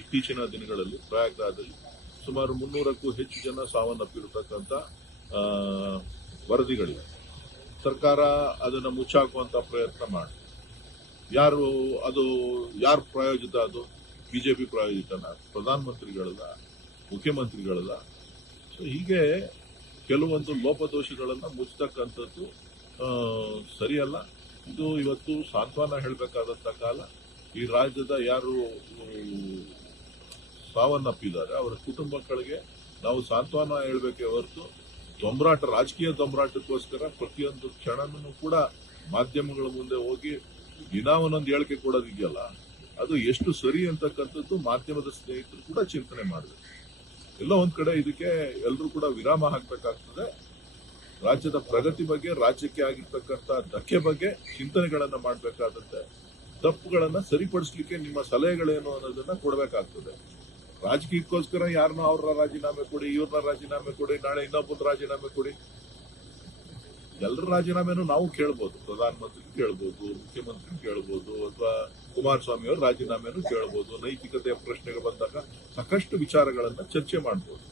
ಇತ್ತೀಚಿನ ದಿನಗಳಲ್ಲಿ ಪ್ರಯಾಗ್ರಾಜಲ್ಲಿ ಸುಮಾರು 300ಕ್ಕೂ ಹೆಚ್ಚು ಜನ ಸಾವನ್ನಪ್ಪಿರತಕ್ಕಂಥ ವರದಿಗಳಿವೆ. ಸರ್ಕಾರ ಅದನ್ನು ಮುಚ್ಚಾಕುವಂತ ಪ್ರಯತ್ನ ಮಾಡಿ ಯಾರು ಪ್ರಾಯೋಜಿತ? ಅದು ಬಿಜೆಪಿ ಪ್ರಾಯೋಜಿತನ? ಪ್ರಧಾನಮಂತ್ರಿಗಳಲ್ಲ, ಮುಖ್ಯಮಂತ್ರಿಗಳಲ್ಲ. ಸೊ ಹೀಗೆ ಕೆಲವೊಂದು ಲೋಪದೋಷಗಳನ್ನ ಮುಚ್ಚತಕ್ಕಂಥದ್ದು ಸರಿಯಲ್ಲ. ಇದು ಇವತ್ತು ಸಾಂತ್ವನ ಹೇಳಬೇಕಾದಂತ ಕಾಲ. ಈ ರಾಜ್ಯದ ಯಾರು ಸಾವನ್ನಪ್ಪಿದ್ದಾರೆ ಅವರ ಕುಟುಂಬಗಳಿಗೆ ನಾವು ಸಾಂತ್ವನ ಹೇಳಬೇಕೇ ಹೊರತು ರಾಜಕೀಯ ದೊಂಬರಾಟಕ್ಕೋಸ್ಕರ ಪ್ರತಿಯೊಂದು ಕ್ಷಣನೂ ಕೂಡ ಮಾಧ್ಯಮಗಳ ಮುಂದೆ ಹೋಗಿ ದಿನ ಒಂದೊಂದು ಹೇಳಿಕೆ ಕೊಡೋದಿದೆಯಲ್ಲ, ಅದು ಎಷ್ಟು ಸರಿ ಅಂತಕ್ಕಂಥದ್ದು ಮಾಧ್ಯಮದ ಸ್ನೇಹಿತರು ಕೂಡ ಚಿಂತನೆ ಮಾಡಬೇಕು. ಎಲ್ಲ ಒಂದ್ ಕಡೆ ಇದಕ್ಕೆ ಎಲ್ಲರೂ ಕೂಡ ವಿರಾಮ ಹಾಕಬೇಕಾಗ್ತದೆ. ರಾಜ್ಯದ ಪ್ರಗತಿ ಬಗ್ಗೆ, ರಾಜ್ಯಕ್ಕೆ ಆಗಿರ್ತಕ್ಕಂಥ ಧಕ್ಕೆ ಬಗ್ಗೆ ಚಿಂತನೆಗಳನ್ನ ಮಾಡಬೇಕಾದಂತೆ, ತಪ್ಪುಗಳನ್ನ ಸರಿಪಡಿಸ್ಲಿಕ್ಕೆ ನಿಮ್ಮ ಸಲಹೆಗಳೇನು ಅನ್ನೋದನ್ನ ಕೊಡಬೇಕಾಗ್ತದೆ. ರಾಜಕೀಯಕ್ಕೋಸ್ಕರ ಯಾರನ್ನ ಅವ್ರ ರಾಜೀನಾಮೆ ಕೊಡಿ, ಇವ್ರನ್ನ ರಾಜೀನಾಮೆ ಕೊಡಿ, ನಾಳೆ ಇನ್ನೊಬ್ಬನ ರಾಜೀನಾಮೆ ಕೊಡಿ. ಎಲ್ಲರ ರಾಜೀನಾಮೆನೂ ನಾವು ಕೇಳ್ಬೋದು. ಪ್ರಧಾನಮಂತ್ರಿ ಕೇಳ್ಬೋದು, ಮುಖ್ಯಮಂತ್ರಿ ಕೇಳ್ಬೋದು, ಅಥವಾ ಕುಮಾರಸ್ವಾಮಿ ಅವ್ರ ರಾಜೀನಾಮೆನೂ ಕೇಳ್ಬೋದು. ನೈತಿಕತೆಯ ಪ್ರಶ್ನೆಗೆ ಬಂದಾಗ ಸಾಕಷ್ಟು ವಿಚಾರಗಳನ್ನ ಚರ್ಚೆ ಮಾಡ್ಬೋದು.